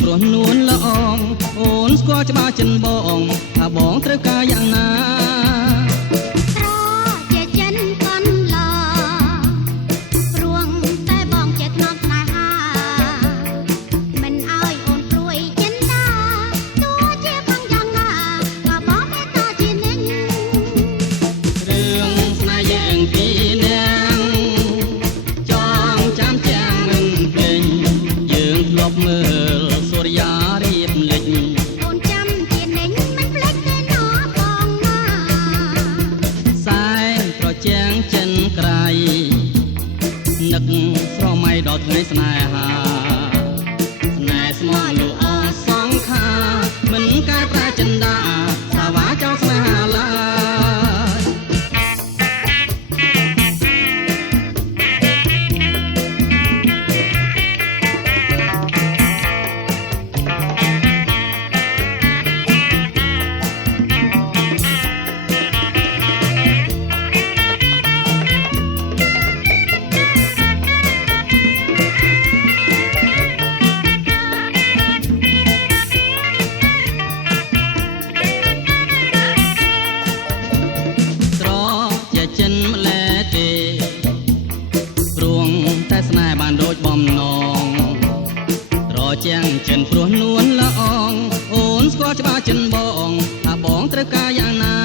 ព្រោះនួនល្អងអូនស្គាល់ច្បាស់ចិនបងថាបងត្រូវការយ៉ាងណានឹកស្រមៃដល់ថ្ងៃស្នេហាស្នេហ៍ស្មោះលូអងសងខាមិនកែប្រែចិន្តាសាវាចောင်းស្នេហាឡើយតែស្នេហ៍បានដូចបំណងរជាងចិនព្រោះនួនល្អងអូនស្គាល់ច្បាស់ចិនបងថាបងត្រូវការយ៉ាងណា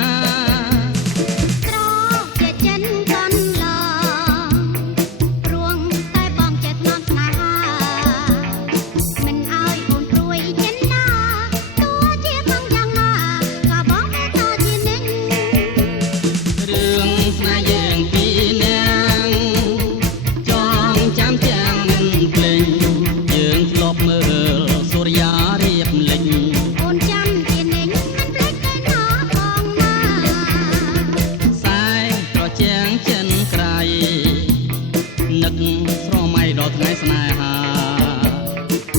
នឹកស្រមៃដល់ថ្ងៃស្នេហា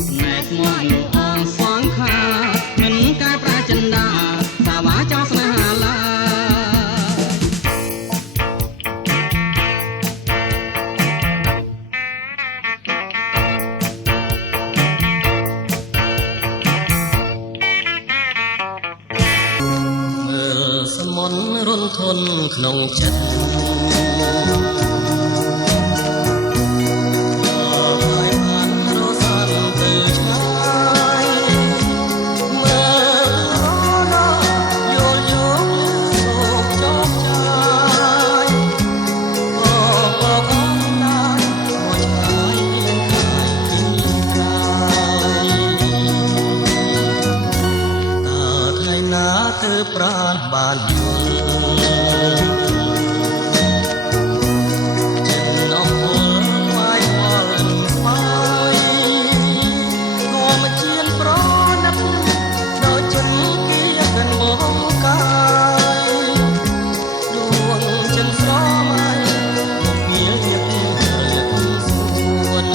ស្នេហ៍ស្មោះលូអងសងខាមិនកែប្រែចិន្តាសាវាចောင်းស្នេហាឡើយមើលសមុនរុនធនក្នុងចិត្តប្រាណបានយល់ចំណងវាយវល់ស្វាយក៏មិនជៀនប្រណិតដល់ចិនគៀកិនបងកាយដួងចិនស្រមៃវាលៀបរៀបសួន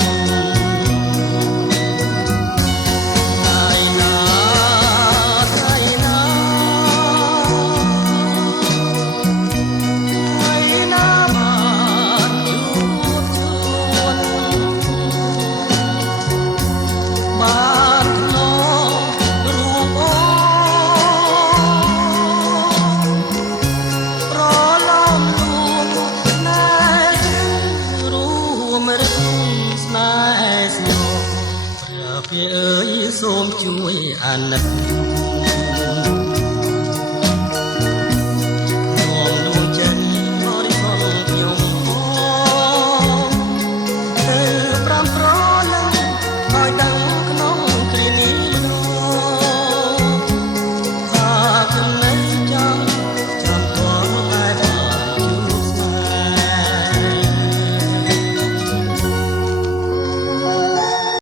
ពេលអើយសូមជួយអាណិត